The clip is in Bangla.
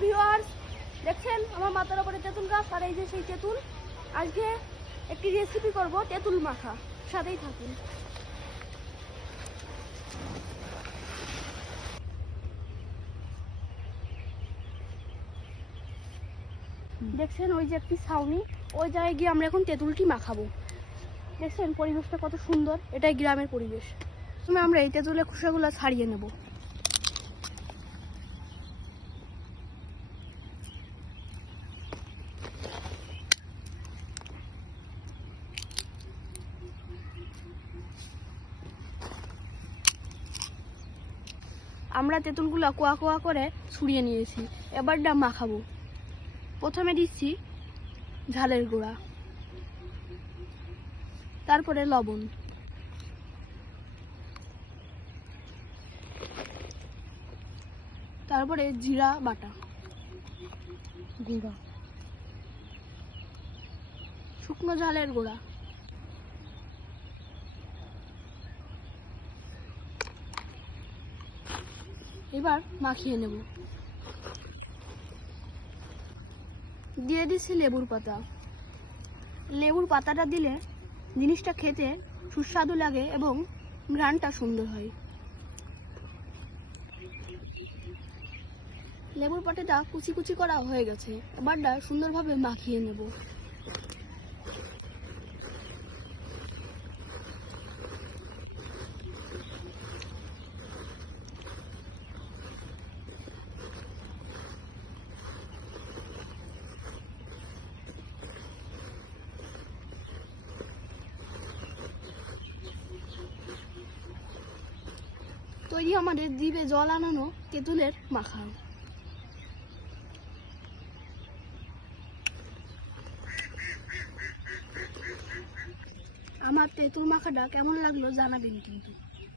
ভিউয়ার্স, দেখছেন আমার মাথার উপরে তেঁতুল গাছ, আর এই যে সেই তেঁতুল। আজকে একটি রেসিপি করব তেঁতুল মাখা, সাথেই থাকুন। দেখছেন ওই যে একটি ছাউনি, ওই জায়গায় গিয়ে আমরা এখন তেঁতুলটি মাখাবো। দেখছেন পরিবেশটা কত সুন্দর, এটাই গ্রামের পরিবেশ। প্রথমে আমরা এই তেঁতুলের খোসাগুলো ছাড়িয়ে নেব। আমরা তেঁতুলগুলো কোয়া কোয়া করে ছুঁড়িয়ে নিয়েছি, এবার মাখাবো। প্রথমে দিচ্ছি ঝালের গুঁড়া, তারপরে লবণ, তারপরে জিরা বাটা, গুঁড়া, শুকনো ঝালের গুঁড়া, এবার মাখিয়ে নেব। দিয়ে দিচ্ছি লেবুর পাতা। লেবুর পাতাটা দিলে জিনিসটা খেতে সুস্বাদু লাগে এবং ঘ্রাণটা সুন্দর হয়। লেবুর পাতাটা কুচি কুচি করা হয়ে গেছে, এবারটা সুন্দরভাবে মাখিয়ে নেব। তৈরি আমাদের জিভে জল আনানো তেঁতুলের মাখা। আমার তেঁতুল মাখাটা কেমন লাগলো জানাবেন কিন্তু।